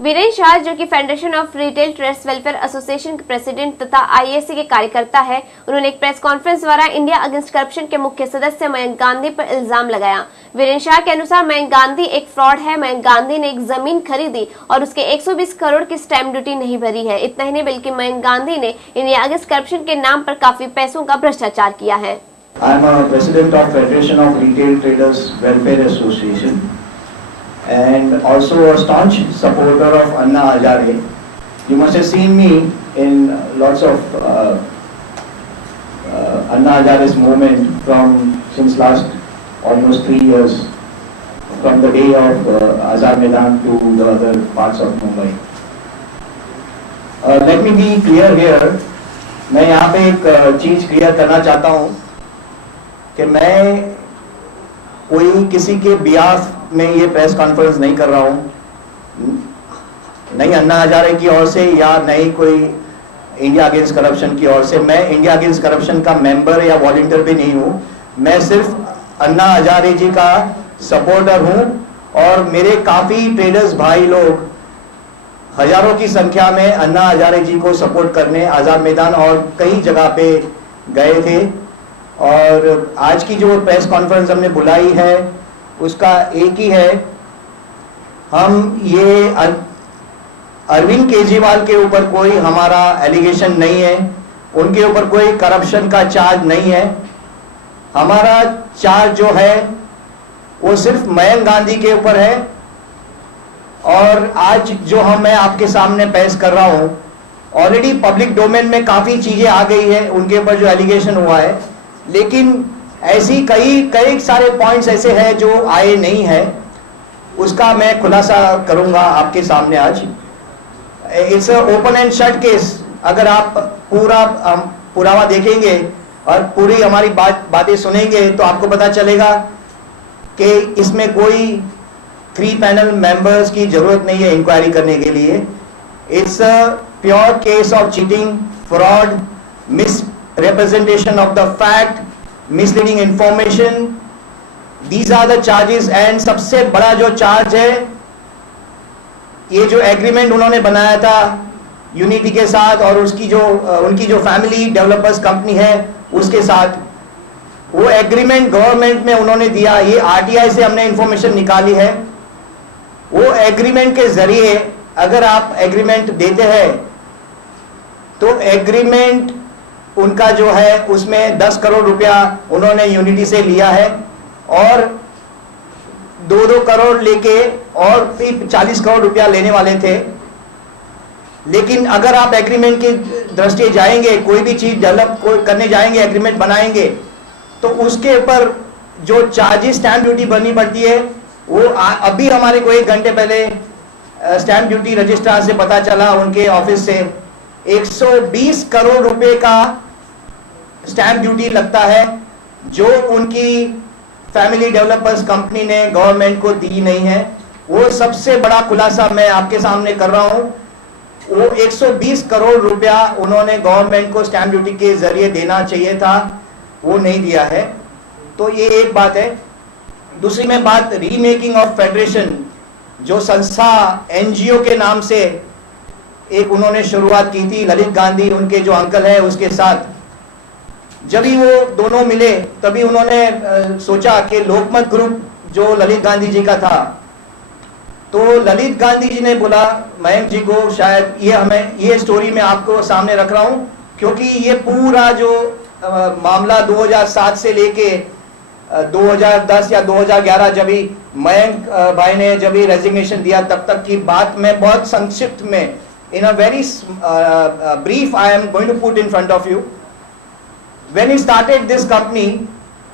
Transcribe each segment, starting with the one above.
वीरेंद्र शाह, जो कि Federation of Retail Trades Welfare Association के प्रेसिडेंट तथा आईएसी के कार्यकर्ता है, उन्होंने एक प्रेस कॉन्फ्रेंस द्वारा इंडिया अगेंस्ट करप्शन के मुख्य सदस्य मयंक गांधी पर इल्जाम लगाया। वीरेंद्र शाह के अनुसार मयंक गांधी एक फ्रॉड है। मयंक गांधी ने एक जमीन खरीदी और उसके 120 करोड़ की स्टैंप ड्यूटी नहीं भरी है। इतना ही नहीं, बल्कि मयंक गांधी ने इंडिया अगेंस्ट करप्शन के नाम पर काफी पैसों का भ्रष्टाचार किया है। I am a president of Federation of Retail Traders Welfare Association and also a staunch supporter of Anna Hazare. You must have seen me in lots of Anna Hazare's movement since last almost 3 years, from the day of Azad Maidan to the other parts of Mumbai. Let me be clear here. मैं यहाँ पे एक चीज clear करना चाहता हूँ कि मैं कोई किसी के बिहाफ में ये प्रेस कॉन्फ्रेंस नहीं कर रहा हूँ, नहीं अन्ना हजारे की ओर से या नहीं कोई इंडिया अगेंस्ट करप्शन की ओर से। मैं इंडिया अगेंस्ट करप्शन का मेंबर या वॉलंटियर भी नहीं हूँ। मैं सिर्फ अन्ना हजारे जी का सपोर्टर हूँ और मेरे काफी ट्रेडर्स भाई लोग हजारों की संख्या में अन्ना हजारे जी को सपोर्ट करने आजाद मैदान और कई जगह पे गए थे। और आज की जो प्रेस कॉन्फ्रेंस हमने बुलाई है उसका एक ही है, हम ये अरविंद केजरीवाल के ऊपर कोई हमारा एलिगेशन नहीं है, उनके ऊपर कोई करप्शन का चार्ज नहीं है। हमारा चार्ज जो है वो सिर्फ मयंक गांधी के ऊपर है। और आज जो मैं आपके सामने पेश कर रहा हूं, ऑलरेडी पब्लिक डोमेन में काफी चीजें आ गई है उनके ऊपर जो एलिगेशन हुआ है, लेकिन ऐसी कई सारे पॉइंट्स ऐसे हैं जो आए नहीं है, उसका मैं खुलासा करूंगा आपके सामने आज। It's open and shut case. अगर आप पूरा पुरावा देखेंगे और पूरी हमारी बातें सुनेंगे तो आपको पता चलेगा कि इसमें कोई 3 पैनल मेंबर्स की जरूरत नहीं है इंक्वायरी करने के लिए। It's a pure case of cheating, fraud, misrepresentation of the fact, misleading information. These are the charges and सबसे बड़ा जो चार्ज है, ये जो एग्रीमेंट उन्होंने बनाया था यूनिटी के साथ और उनकी जो फैमिली डेवलपर्स कंपनी है उसके साथ, वो एग्रीमेंट गवर्नमेंट में उन्होंने दिया। ये आरटीआई से हमने इंफॉर्मेशन निकाली है। वो एग्रीमेंट के जरिए अगर आप एग्रीमेंट देते हैं तो एग्रीमेंट उनका जो है उसमें 10 करोड़ रुपया उन्होंने यूनिटी से लिया है और 2 करोड़ लेके और 40 करोड़ रुपया लेने वाले थे। लेकिन अगर आप एग्रीमेंट की दृष्टि जाएंगे, कोई भी चीज डेवलप करने जाएंगे, एग्रीमेंट बनाएंगे, तो उसके ऊपर जो चार्जेस स्टैंप ड्यूटी भरनी पड़ती है वो अभी हमारे को 1 घंटे पहले स्टैंप ड्यूटी रजिस्ट्रार से पता चला, उनके ऑफिस से 120 करोड़ रुपए का स्टैंप ड्यूटी लगता है जो उनकी फैमिली डेवलपर्स कंपनी ने गवर्नमेंट को दी नहीं है। वो सबसे बड़ा खुलासा मैं आपके सामने कर रहा हूं। वो 120 करोड़ रुपया उन्होंने गवर्नमेंट को स्टैंप ड्यूटी के जरिए देना चाहिए था, वो नहीं दिया है। तो ये एक बात है। दूसरी में बात रीमेकिंग ऑफ फेडरेशन, जो संस्था एनजीओ के नाम से एक उन्होंने शुरुआत की थी, ललित गांधी उनके जो अंकल है उसके साथ। जब ही वो दोनों मिले तभी उन्होंने सोचा कि लोकमत ग्रुप जो ललित गांधी जी का था, तो ललित गांधी जी ने बोला मयंक जी को, शायद ये स्टोरी मैं आपको सामने रख रहा हूं क्योंकि ये पूरा जो मामला 2007 से लेके 2010 या 2011 जब ही मयंक भाई ने जब ही रेजिग्नेशन दिया तब तक की बात मैं बहुत संक्षिप्त में in a very brief I am going to put in front of you. When he started this company,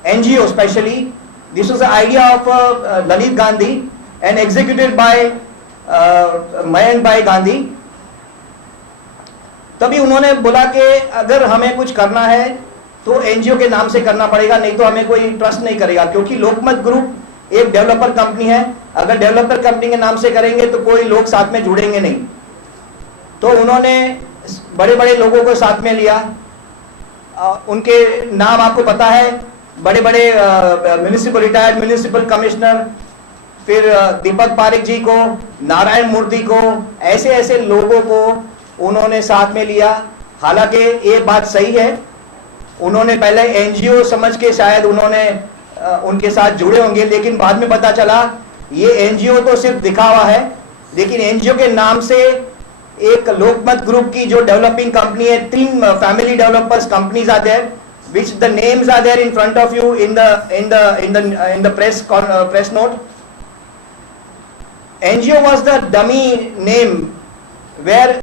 NGO especially, this was the idea of Lalit Gandhi and executed by Mayank Bhai Gandhi. तभी उन्होंने बोला कि अगर हमें कुछ करना है तो एनजीओ के नाम से करना पड़ेगा, नहीं तो हमें कोई ट्रस्ट नहीं करेगा, क्योंकि लोकमत ग्रुप एक डेवलपर कंपनी है। अगर डेवलपर कंपनी के नाम से करेंगे तो कोई लोग साथ में जुड़ेंगे नहीं। तो उन्होंने बड़े बड़े लोगों को साथ में लिया। उनके नाम आपको पता है, बड़े बड़े म्युनिसिपल रिटायर्ड म्युनिसिपल कमिश्नर, फिर दीपक पारेख जी को, नारायण मूर्ति को, ऐसे ऐसे लोगों को उन्होंने साथ में लिया। हालांकि ये बात सही है, उन्होंने पहले एनजीओ समझ के शायद उन्होंने उनके साथ जुड़े होंगे, लेकिन बाद में पता चला ये एनजीओ तो सिर्फ दिखावा है। लेकिन एनजीओ के नाम से एक लोकमत ग्रुप की जो डेवलपिंग कंपनी है, 3 family developers companies are there, which the names are there in front of you in the press note. NGO was the dummy name where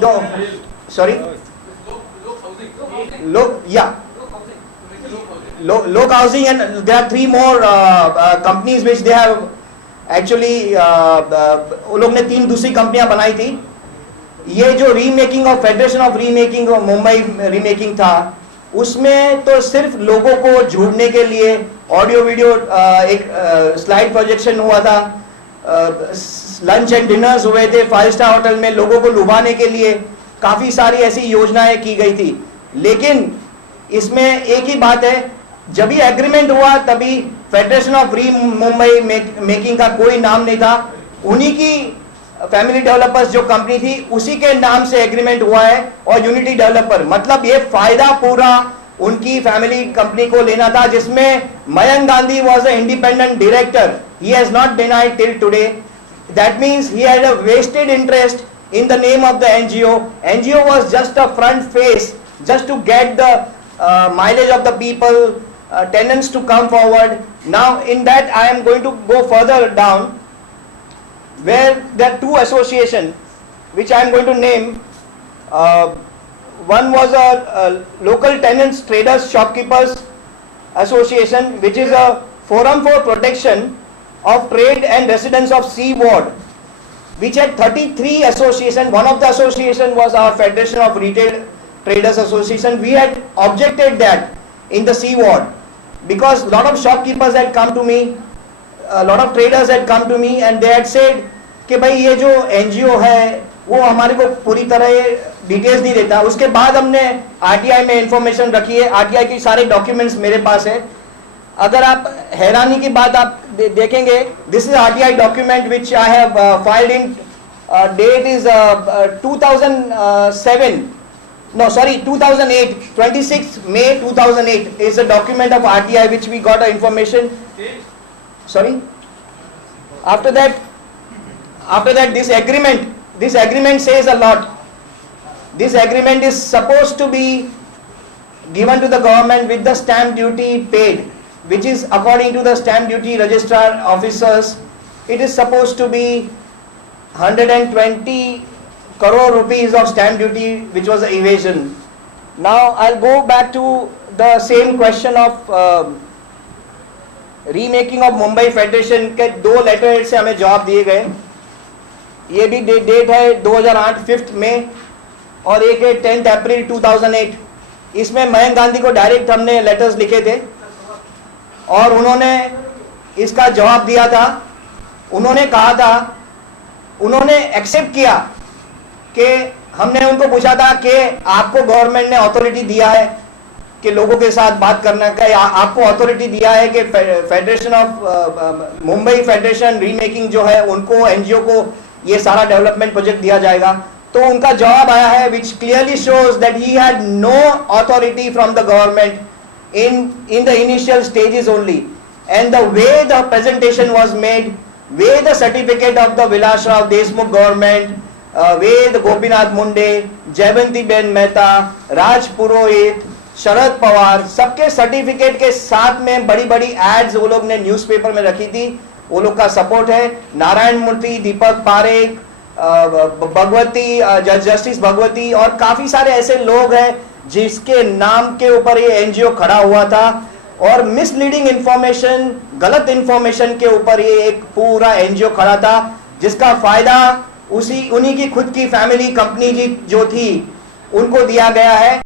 the Lok Housing, and there are 3 more companies which they have actually वो लोग ने 3 दूसरी कंपनियां बनाई थी। ये जो remaking of federation of remaking Mumbai remaking था, उसमें तो सिर्फ लोगों को जोड़ने के लिए ऑडियो वीडियो एक स्लाइड प्रोजेक्शन हुआ था, लंच एंड डिनर्स हुए थे 5 स्टार होटल में, लोगों को लुभाने के लिए काफी सारी ऐसी योजनाएं की गई थी। लेकिन इसमें एक ही बात है, जब भी एग्रीमेंट हुआ तभी फेडरेशन ऑफ री मुंबई मेकिंग का कोई नाम नहीं था। उन्हीं की फैमिली डेवलपर्स जो कंपनी थी उसी के नाम से एग्रीमेंट हुआ है, और यूनिटी डेवलपर, मतलब ये फायदा पूरा उनकी फैमिली कंपनी को लेना था, जिसमें Mayank Gandhi was a independent director. He has not denied till today. That means he had a vested interest in the name of the NGO. NGO was just a front face, just to get the mileage of the people, tenants to come forward. Now in that I am going to go further down, where there are 2 associations which I am going to name. One was a local tenants, traders, shopkeepers association, which is a forum for protection of trade and residents of C ward, which had 33 associations. One of the association was our Federation of Retail Traders Association. We had objected that in the C ward, because a lot of shopkeepers had come to me, a lot of traders had come to me, and they had said कि भाई ये जो NGO है वो हमारे को पूरी तरह डिटेल्स नहीं देता। उसके बाद हमने RTI में इंफॉर्मेशन रखी है, RTI की सारे डॉक्यूमेंट्स मेरे पास है। अगर आप हैरानी की बात आप देखेंगे, this is RTI document which I have filed in date is 2007, no sorry 2008, 26 May 2008 is a document of RTI which we got information. Sorry, after that this agreement says a lot. This agreement is supposed to be given to the government with the stamp duty paid, which is according to the stamp duty registrar officers, it is supposed to be 120 crore rupees of stamp duty, which was evasion. Now I'll go back to the same question of remaking of Mumbai Federation के 2 letter से हमें जवाब दिए गए। ये भी date है 2008 5 मई, और एक है 10 अप्रैल 2008। इसमें मयंक गांधी को डायरेक्ट हमने लेटर्स लिखे थे, और उन्होंने इसका जवाब दिया था। उन्होंने कहा था, उन्होंने एक्सेप्ट किया कि हमने उनको पूछा था कि आपको गवर्नमेंट ने अथॉरिटी दिया है कि लोगों के साथ बात करने का, आपको अथॉरिटी दिया है कि Federation of Mumbai federation remaking जो है उनको, एनजीओ को ये सारा डेवलपमेंट प्रोजेक्ट दिया जाएगा। तो उनका जवाब आया है which clearly shows that he had no authority from the government in the initial stages only, and the way the presentation was made, way the certificate of the Vilas Rao Deshmukh government, way the Gopinath Munde, Jayanti Ben Mehta, Raj Purohit, Sharad Pawar, सबके certificate के साथ में बड़ी बड़ी ads वो लोग ने newspaper में रखी थी। वो लोग का सपोर्ट है। नारायण मूर्ति, दीपक पारेख, भगवती, जस्टिस भगवती और काफी सारे ऐसे लोग हैं जिसके नाम के ऊपर ये एनजीओ खड़ा हुआ था, और मिसलीडिंग इंफॉर्मेशन, गलत इंफॉर्मेशन के ऊपर ये एक पूरा एनजीओ खड़ा था, जिसका फायदा उन्हीं की खुद की फैमिली कंपनी जो थी उनको दिया गया है।